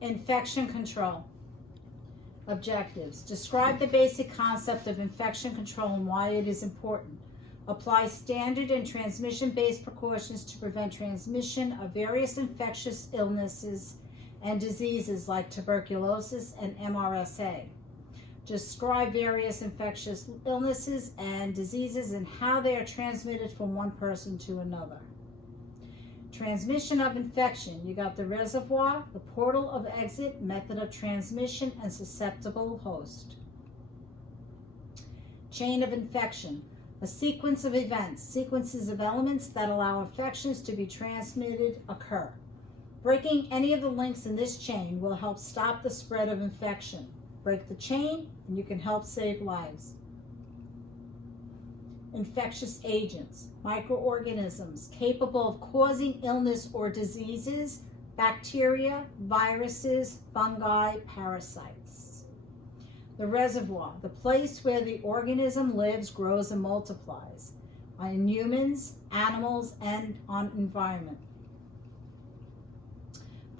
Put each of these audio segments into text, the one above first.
Infection control. Objectives. Describe the basic concept of infection control and why it is important. Apply standard and transmission-based precautions to prevent transmission of various infectious illnesses and diseases like tuberculosis and MRSA. Describe various infectious illnesses and diseases and how they are transmitted from one person to another. Transmission of infection. You got the reservoir, the portal of exit, method of transmission, and susceptible host. Chain of infection. A sequence of events, sequences of elements that allow infections to be transmitted occur. Breaking any of the links in this chain will help stop the spread of infection. Break the chain and you can help save lives. Infectious agents, microorganisms capable of causing illness or diseases, bacteria, viruses, fungi, parasites. The reservoir, the place where the organism lives, grows, and multiplies, in humans, animals, and on environment.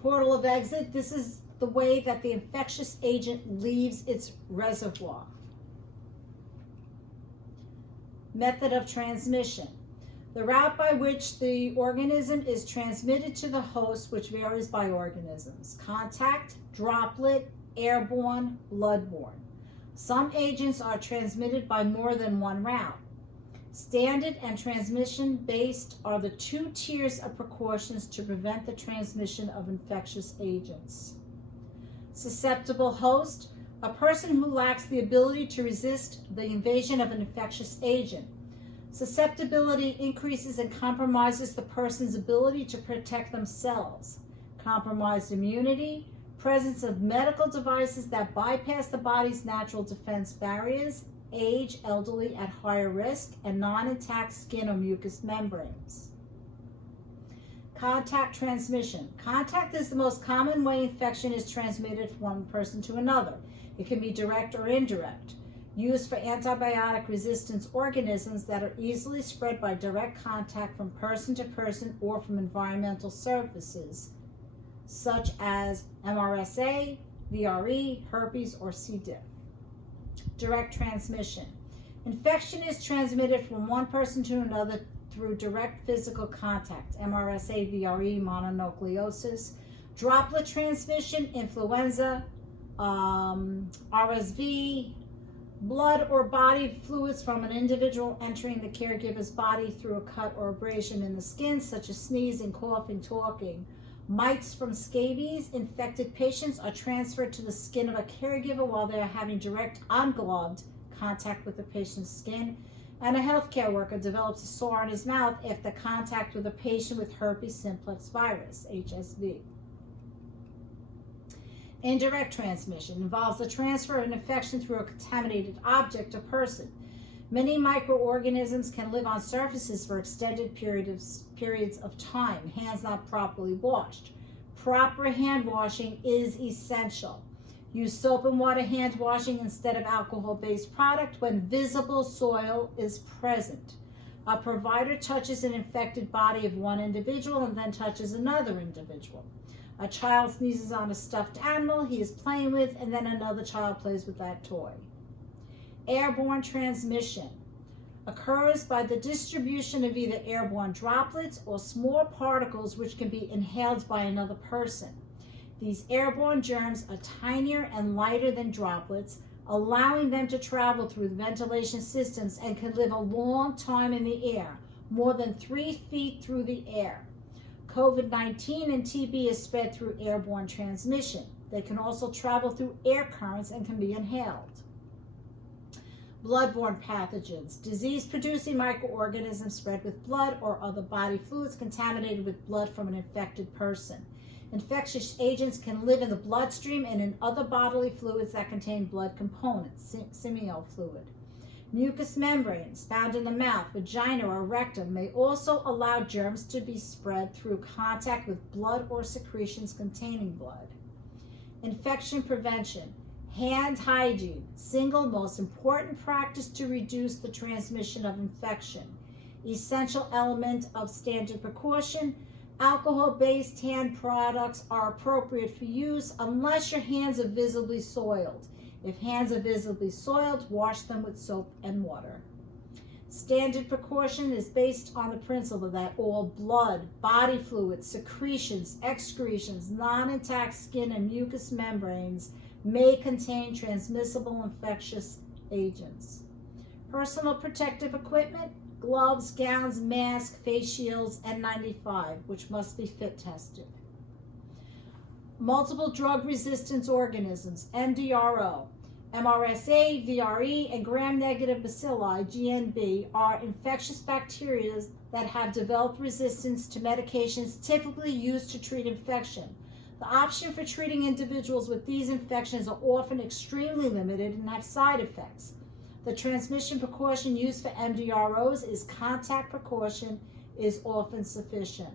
Portal of exit, this is the way that the infectious agent leaves its reservoir. Method of transmission. The route by which the organism is transmitted to the host, which varies by organisms. Contact, droplet, airborne, bloodborne. Some agents are transmitted by more than one route. Standard and transmission-based are the two tiers of precautions to prevent the transmission of infectious agents. Susceptible host, a person who lacks the ability to resist the invasion of an infectious agent. Susceptibility increases and compromises the person's ability to protect themselves. Compromised immunity, presence of medical devices that bypass the body's natural defense barriers, age, elderly at higher risk, and non-intact skin or mucous membranes. Contact transmission. Contact is the most common way infection is transmitted from one person to another. It can be direct or indirect. Used for antibiotic resistant organisms that are easily spread by direct contact from person to person or from environmental surfaces, such as MRSA, VRE, herpes, or C. diff. Direct transmission. Infection is transmitted from one person to another through direct physical contact, MRSA, VRE, mononucleosis. Droplet transmission, influenza, RSV, blood or body fluids from an individual entering the caregiver's body through a cut or abrasion in the skin, such as sneezing, coughing, talking. Mites from scabies. Infected patients are transferred to the skin of a caregiver while they are having direct ungloved contact with the patient's skin. And a healthcare worker develops a sore on his mouth after contact with a patient with herpes simplex virus, HSV. Indirect transmission involves the transfer of an infection through a contaminated object or person. Many microorganisms can live on surfaces for extended periods of time, hands not properly washed. Proper hand washing is essential. Use soap and water hand washing instead of alcohol-based product when visible soil is present. A provider touches an infected body of one individual and then touches another individual. A child sneezes on a stuffed animal he is playing with, and then another child plays with that toy. Airborne transmission occurs by the distribution of either airborne droplets or small particles which can be inhaled by another person. These airborne germs are tinier and lighter than droplets, allowing them to travel through the ventilation systems and can live a long time in the air, more than 3 feet through the air. COVID-19 and TB is spread through airborne transmission. They can also travel through air currents and can be inhaled. Bloodborne pathogens, disease-producing microorganisms spread with blood or other body fluids contaminated with blood from an infected person. Infectious agents can live in the bloodstream and in other bodily fluids that contain blood components, seminal fluid. Mucous membranes found in the mouth, vagina, or rectum may also allow germs to be spread through contact with blood or secretions containing blood. Infection prevention. Hand hygiene, single most important practice to reduce the transmission of infection. Essential element of standard precaution. Alcohol-based hand products are appropriate for use unless your hands are visibly soiled. If hands are visibly soiled, wash them with soap and water. Standard precaution is based on the principle that all blood, body fluids, secretions, excretions, non-intact skin, and mucous membranes may contain transmissible infectious agents. Personal protective equipment: gloves, gowns, masks, face shields, N95, which must be fit tested. Multiple drug resistance organisms, MDRO. MRSA, VRE, and gram-negative bacilli, GNB, are infectious bacteria that have developed resistance to medications typically used to treat infection. The option for treating individuals with these infections are often extremely limited and have side effects. The transmission precaution used for MDROs is contact precaution is often sufficient.